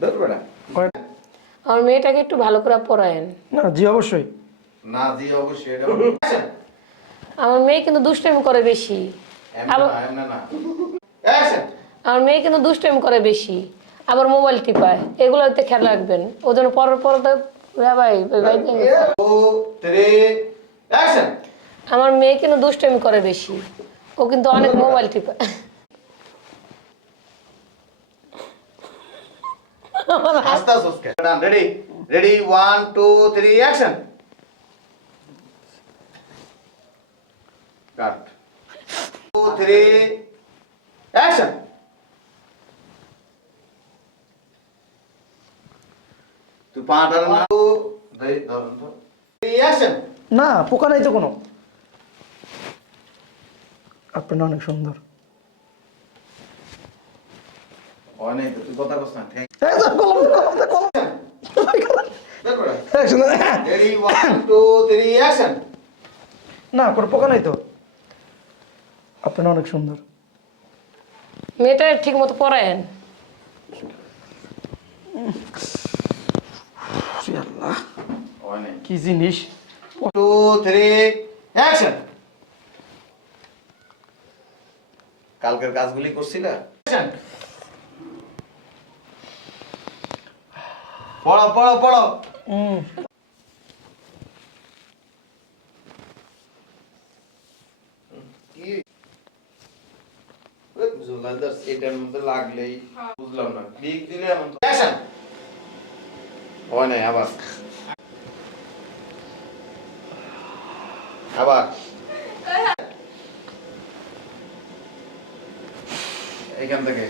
ধর আমার মেয়েটাকে একটু ভালো করে পড়ায়েন। না জি অবশ্যই। না জি অবশ্যই এটা আমার মেয়ে কিন্তু দুষ্টামি করে বেশি! আমার মেয়ে কিন্তু দুষ্টামি করে বেশি। আবার মোবাইল টিপায়। এগুলোতে খেয়াল রাখবেন। ও যেন পরের পরে তো ভাই ভাই, three, action! আমার মেয়ে কিন্তু দুষ্টামি করে বেশি। ও কিন্তু অনেক মোবাইল টিপায় আস্তে আস্তে ডান ready ready one two three action cut two three action তুই পাঁটার না। টু ধরুন তো। অ্যাকশন না পোকা নাই তো কোনো। আপনার অনেক সুন্দর। অনেক তুই কথা কস না থ্যাংক কলম কলম কলম। কোনো পোকা নাই তো। আপনার অনেক সুন্দর। মেয়েটা ঠিক মতো পড়ায়েন কি জিনিস? টু থ্রি অ্যাকশন কালকের কাজগুলি করছি না। পড়ো পড়ো পড়ো। হুম কি? এটার মধ্যে লাগলেই বুঝলাম না ক্লিক দিলে এমন হয় নাই আবার। আবার। এইখান থেকে।